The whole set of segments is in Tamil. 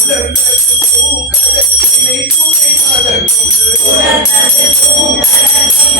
உலகத்து பூக்களத்தினை துணை மலர்ந்து உலகது பூங்கலத்தினை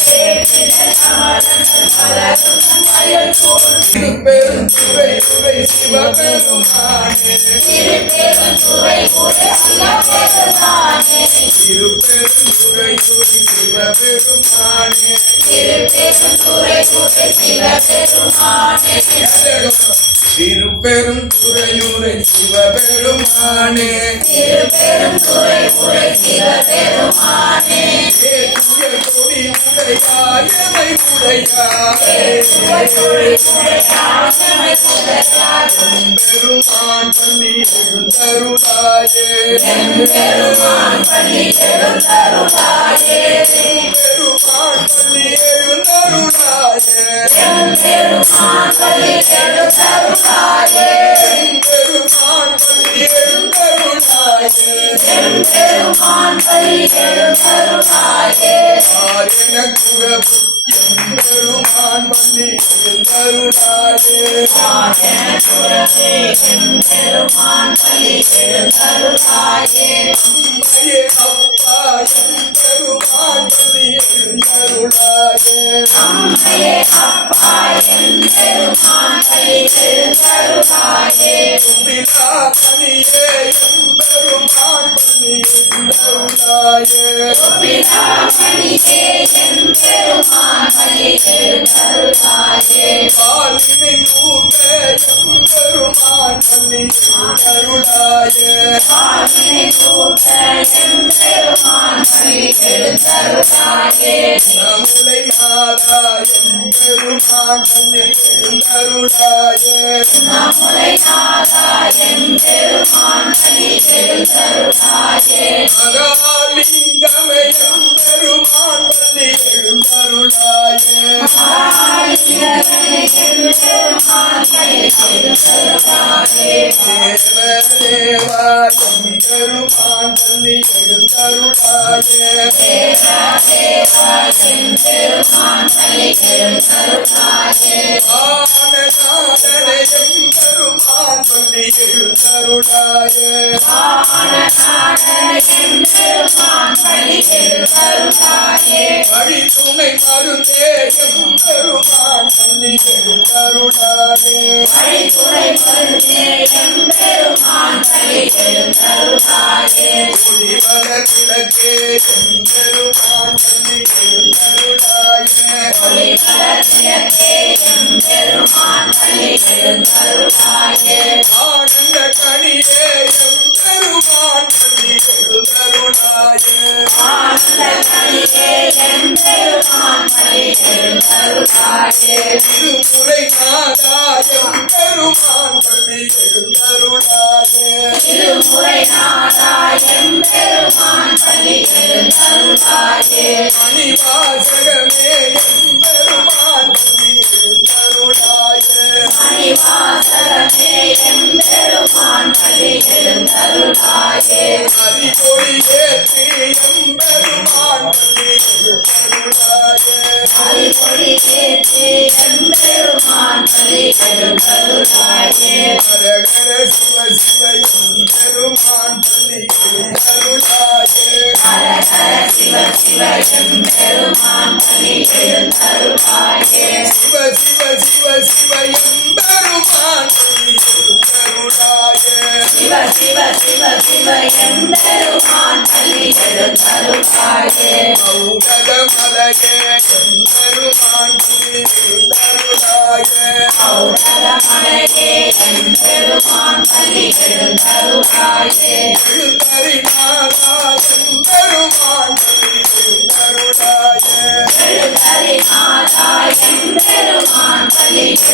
கமலங்கள் மலரும் மயில் போல் திருப்பெருந்துறை உரை சிவபெருமானே. திருப்பெருந்துறை உரை சிவபெருமானே திருப்பெருந்துறை உரை சிவபெருமானே திருப்பெருந்துறை உரை சிவபெருமானே திருப்பெருந்துறையுரை சிவபெருமானே உரை சிவபெருமானே. ஏ துய கொடி உடையாயமை உடையாயே திருப்பெருந்துறை உரையாகமை புதையாய் பெருமான் பள்ளி எழுந்தருளாயே பெருமான் பள்ளி எழுந்தருளாயே பெருமான் பள்ளி எழுந்தருளாயே பெருமான் பள்ளி எழுந்தருளாயே பெருமான் பள்ளி எழுந்தருளாயே. பெருமான் பள்ளி எழுந்தருளாயே ஆரியன பள்ளி அம்மையே அப்பா பள்ளி அம்மையே அப்பா பள்ளி கும்பிலா எம்பெருமான் பள்ளி பாலினை கூட்ட எம்பெருமான் பள்ளி எழுந்தருளாயே பெருமான் பள்ளி நமுலை நாதா பெருமான் தேவதேவா எம்பெருமான் பள்ளி எழுந்தருளாயே தேவா தேவா என் பெருமான் பள்ளி எழுந்தருளாயே எம்பெருமான் பள்ளி வழி துணை மருந்தே எம்பெருமான் பள்ளி எழுந்தருளாயே எழுந்தருளாயே குடிவல கிழக்கே எம்பெருமான் எழுந்தருளாயே ஆனந்த கனியே எம்பெருமான் பள்ளி ஆனந்த பெருமான் பள்ளி திருமுறை நாதா எம்பெருமான் பள்ளி எழுந்தருளாயே திருமுறை நாதா பெருமான் பள்ளி எழுந்தருளாயே மணிவாசகமே எழுந்தருளாயே அறிவொளி ஏற்றி எம்பெருமான் எழுந்தருளாயே அறிவொளி ஏற்றி பெருமான் எழுந்தருளாயே ஹரஹர சிவ சிவ எம்பெருமான் எழுந்தருளாயே ஹரஹர சிவ சிவ பெருமான் எழுந்தருளாயே சிவ மலையே எம்பெருமான் பள்ளி எழுந்தருளாயே ஔடலமலையே என் பெருமான் Om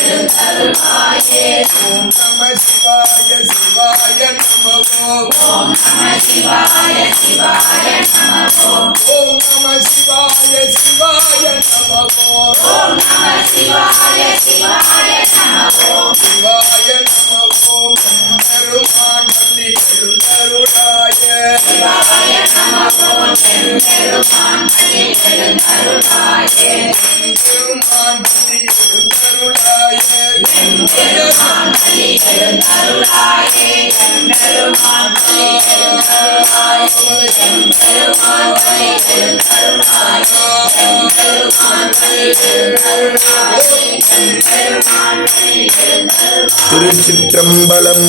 Namah Shivaya Shivaya Namah Om Om Namah Shivaya Shivaya Namah Om Om Namah Shivaya Shivaya Namah Om Shivaya Namah Om Om Namah Shivaya Shivaya Namah Om Om Namah Shivaya Shivaya Namah Om திருச்சிற்றம்பலம்.